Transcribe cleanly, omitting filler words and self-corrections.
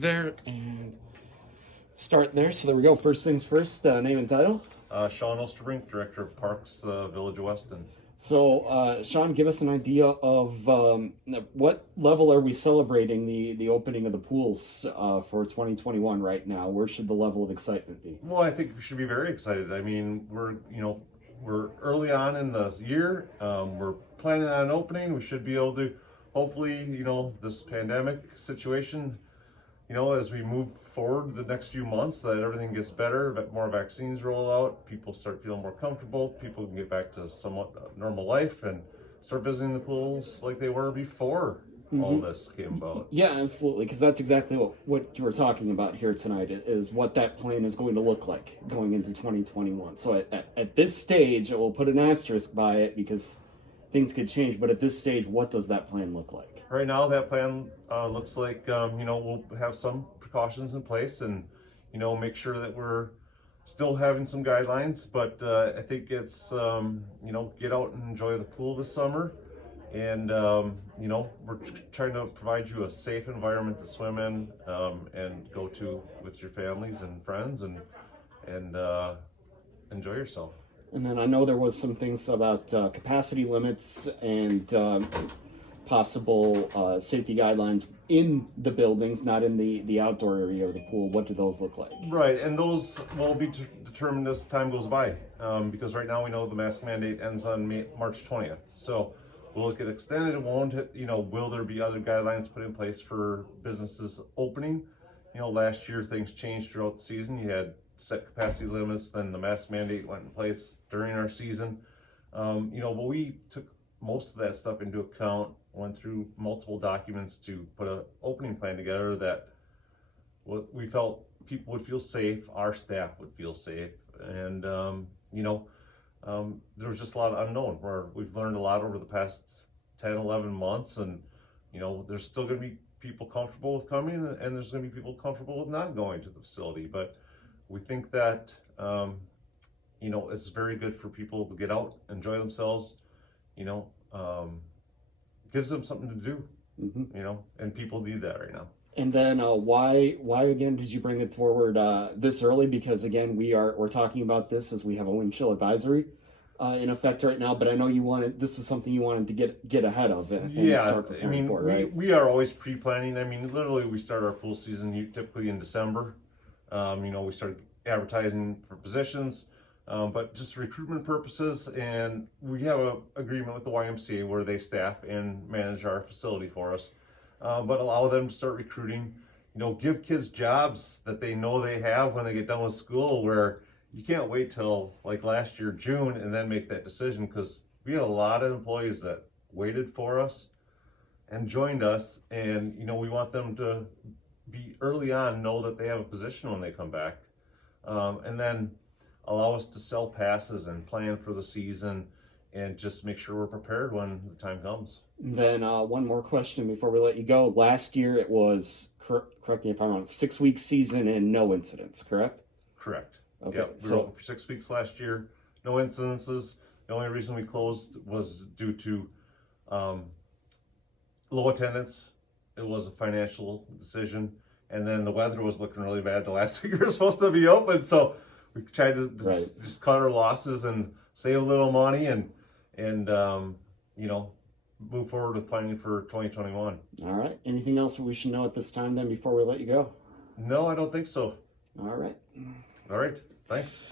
there and start there. So there we go. First things first, name and title. Shawn Osterbrink, Director of Parks, Village of Weston. So, Shawn, give us an idea of what level are we celebrating the opening of the pools for 2021 right now? Where should the level of excitement be? Well, I think we should be very excited. I mean, we're early on in the year. We're planning on opening. We should be able to, hopefully, this pandemic situation, as we move forward the next few months, that everything gets better, that more vaccines roll out, people start feeling more comfortable, people can get back to somewhat normal life and start visiting the pools like they were before all this came about. Yeah, absolutely, because that's exactly what you were talking about here tonight, is what that plan is going to look like going into 2021. So at this stage, we'll put an asterisk by it because things could change, but at this stage, what does that plan look like? Right now, that plan looks like, we'll have some precautions in place and, make sure that we're still having some guidelines, but I think it's, get out and enjoy the pool this summer. And, we're trying to provide you a safe environment to swim in and go to with your families and friends and enjoy yourself. And then I know there was some things about capacity limits and possible safety guidelines in the buildings, not in the outdoor area of the pool. What do those look like? Right, and those will be determined as time goes by, because right now we know the mask mandate ends on March 20th. So will it get extended? It won't. Will there be other guidelines put in place for businesses opening? Last year things changed throughout the season. You had set capacity limits, then the mask mandate went in place during our season. But we took most of that stuff into account, went through multiple documents to put an opening plan together that we felt people would feel safe, our staff would feel safe, and there was just a lot of unknown where we've learned a lot over the past 10, 11 months, and there's still going to be people comfortable with coming, and there's going to be people comfortable with not going to the facility, but we think that it's very good for people to get out, enjoy themselves, gives them something to do, and people need that right now. And then why again did you bring it forward this early? Because again, we're talking about this as we have a wind chill advisory in effect right now. But I know this was something you wanted to get ahead of and start preparing for, right? We are always pre-planning. I mean, literally, we start our pool season typically in December. We start advertising for positions, but just recruitment purposes, and we have an agreement with the YMCA where they staff and manage our facility for us, but allow them to start recruiting, give kids jobs that they know they have when they get done with school, where you can't wait till like last year, June, and then make that decision, because we had a lot of employees that waited for us and joined us, and we want them to be early on, know that they have a position when they come back, and then allow us to sell passes and plan for the season and just make sure we're prepared when the time comes. Then one more question before we let you go. Last year it was, correct me if I'm wrong, 6-week season and no incidents, correct? Correct. Okay, yep. We were open for 6 weeks last year, no incidences. The only reason we closed was due to low attendance. It was a financial decision, and then the weather was looking really bad the last week we were supposed to be open, so we tried to just cut our losses and save a little money and move forward with planning for 2021. All right. Anything else we should know at this time then before we let you go? No, I don't think so. All right. All right. Thanks.